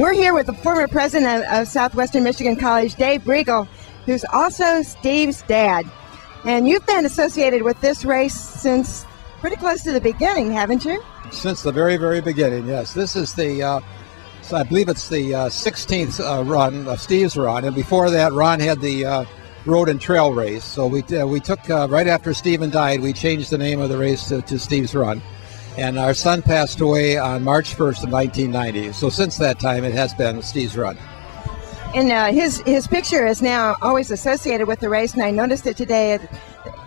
We're here with the former president of Southwestern Michigan College, Dave Briegel, who's also Steve's dad. And you've been associated with this race since pretty close to the beginning, haven't you? Since the very, very beginning, yes. This is the, so I believe it's the 16th run of Steve's run. And before that, Ron had the road and trail race. So we took, right after Steven died, we changed the name of the race to Steve's Run. And our son passed away on March 1st of 1990. So since that time, it has been Steve's Run. And his picture is now always associated with the race, and I noticed it today.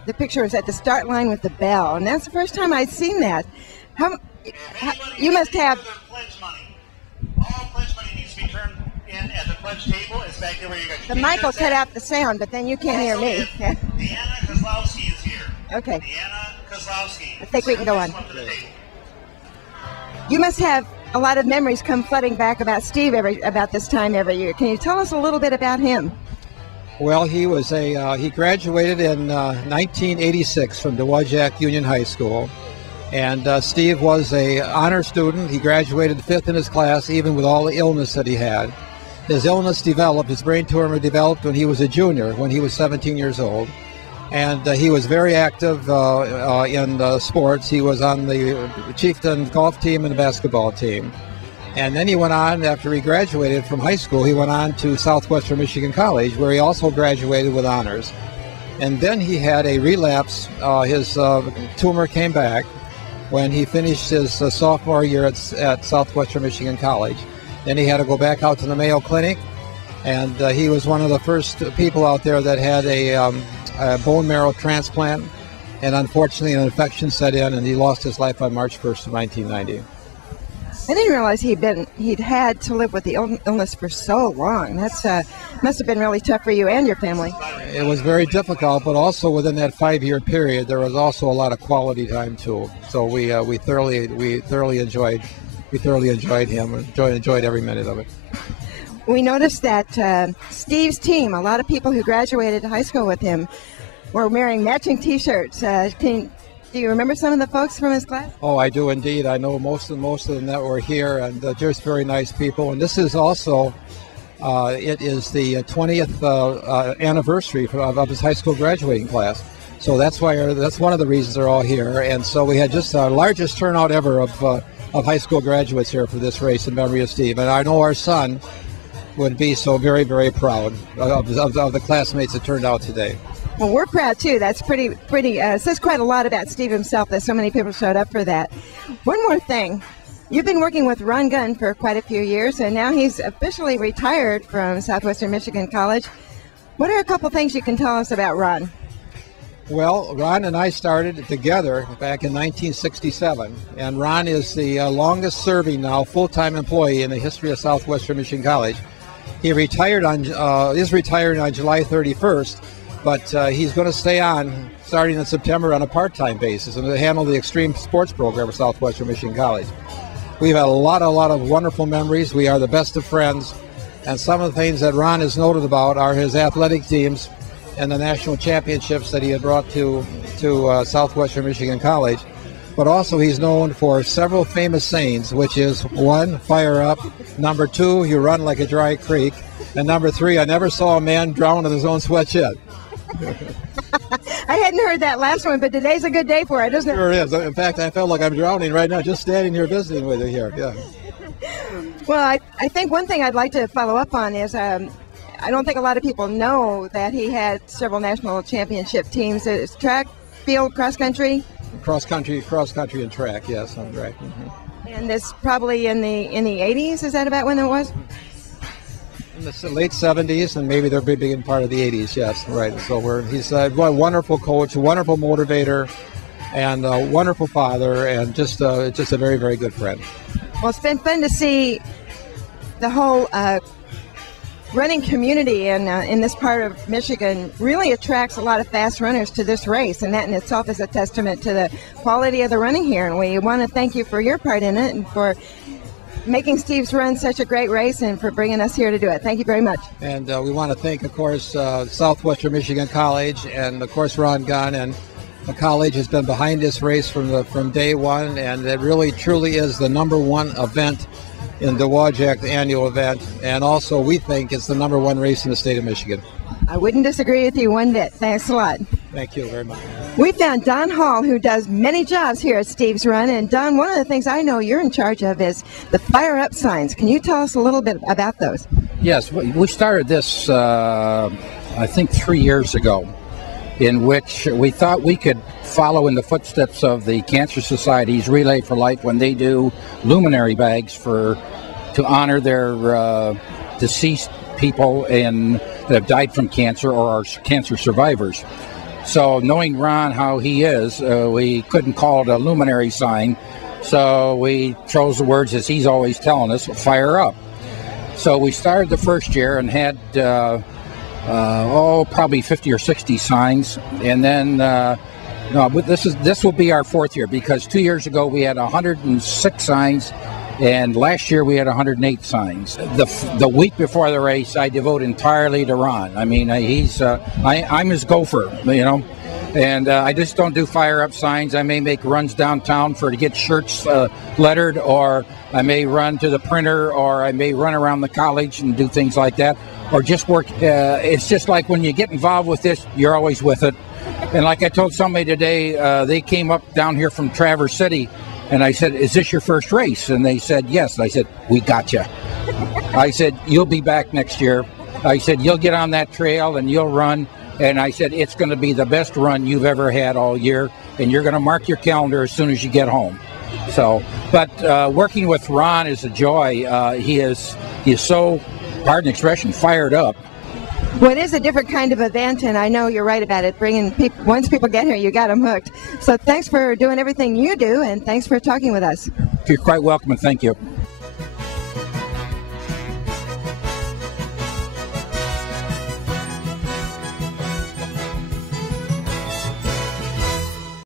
The picture was at the start line with the bell, and that's the first time I'd seen that. You must have... Pledge money. All pledge money needs to be turned in at the pledge table. It's back there where you got. The mic will cut out the sound, but then you can't hear me. Deanna Kozlowski is here. Okay. Deanna Kozlowski. I think we can go on. You must have a lot of memories come flooding back about Steve about this time every year. Can you tell us a little bit about him? Well, he was he graduated in 1986 from Dowagiac Union High School, and Steve was a honor student. He graduated 5th in his class, even with all the illness that he had. His illness developed, his brain tumor developed when he was a junior, when he was 17 years old. And he was very active in sports. He was on the Chieftain golf team and the basketball team. And then he went on, after he graduated from high school, he went on to Southwestern Michigan College, where he also graduated with honors. And then he had a relapse. His tumor came back when he finished his sophomore year at Southwestern Michigan College. Then he had to go back out to the Mayo Clinic, and he was one of the first people out there that had a bone marrow transplant, and unfortunately an infection set in, and he lost his life on March 1st of 1990. I didn't realize he'd had to live with the illness for so long. That's must have been really tough for you and your family. It was very difficult, but also within that 5-year period, there was also a lot of quality time too. So we thoroughly enjoyed him. Enjoyed every minute of it. We noticed that Steve's team, a lot of people who graduated high school with him, were wearing matching T-shirts. Do you remember some of the folks from his class? Oh, I do indeed. I know most of them that were here, and just very nice people. And this is also, it is the 20th anniversary of his high school graduating class. So that's one of the reasons they're all here. And so we had just our largest turnout ever of high school graduates here for this race in memory of Steve. And I know our son would be so very, very proud of the classmates that turned out today. Well, we're proud too. That's pretty says quite a lot about Steve himself that so many people showed up for that. One more thing. You've been working with Ron Gunn for quite a few years, and now he's officially retired from Southwestern Michigan College. What are a couple things you can tell us about Ron? Well, Ron and I started together back in 1967, and Ron is the longest serving now full-time employee in the history of Southwestern Michigan College. He is retiring on July 31st, but he's going to stay on starting in September on a part-time basis and to handle the extreme sports program of Southwestern Michigan College. We've had a lot of wonderful memories. We are the best of friends, and some of the things that Ron is noted about are his athletic teams and the national championships that he had brought to Southwestern Michigan College. But also he's known for several famous sayings, which is 1, fire up, number 2, you run like a dry creek, and number 3, I never saw a man drown in his own sweat yet. I hadn't heard that last one, but today's a good day for it, isn't it? Sure is. In fact, I felt like I'm drowning right now just standing here visiting with you here. Yeah. Well, I think one thing I'd like to follow up on is I don't think a lot of people know that he had several national championship teams. It's track, field, cross country. Cross country, and track. Yes, I'm right. Mm-hmm. And this probably in the 80s. Is that about when it was? In the late 70s, and maybe they're a big part of the 80s. Yes, right. So he's a wonderful coach, a wonderful motivator, and a wonderful father, and just a very, very good friend. Well, it's been fun to see the whole running community in this part of Michigan really attracts a lot of fast runners to this race, and that in itself is a testament to the quality of the running here. And we want to thank you for your part in it and for making Steve's Run such a great race and for bringing us here to do it. Thank you very much. And we want to thank, of course, Southwestern Michigan College and, of course, Ron Gunn. And the college has been behind this race from day one, and it really, truly is the #1 event in the Dowagiac annual event, and also we think it's the #1 race in the state of Michigan. I wouldn't disagree with you one bit. Thanks a lot. Thank you very much. We found Don Hall, who does many jobs here at Steve's Run. And Don, one of the things I know you're in charge of is the fire up signs. Can you tell us a little bit about those? Yes, we started this, I think 3 years ago, in which we thought we could follow in the footsteps of the Cancer Society's Relay for Life when they do luminary bags to honor their deceased people that have died from cancer or are cancer survivors. So knowing Ron, how he is, we couldn't call it a luminary sign, so we chose the words as he's always telling us, fire up. So we started the first year and had probably 50 or 60 signs, and then this will be our 4th year, because 2 years ago we had 106 signs, and last year we had 108 signs. The week before the race, I devote entirely to Ron. I mean, I'm his gopher, you know, and I just don't do fire up signs. I may make runs downtown to get shirts lettered, or I may run to the printer, or I may run around the college and do things like that, or just work. It's just like when you get involved with this, you're always with it. And like I told somebody today, they came up down here from Traverse City, and I said, "Is this your first race?" And they said, "Yes." I said, "We got you." I said, "You'll be back next year." I said, "You'll get on that trail and you'll run." And I said, "It's going to be the best run you've ever had all year, and you're going to mark your calendar as soon as you get home." So, but working with Ron is a joy. He is so, pardon the expression, fired up. Well, it is a different kind of event, and I know you're right about it. Bringing people, once people get here, you got them hooked. So thanks for doing everything you do, and thanks for talking with us. You're quite welcome, and thank you.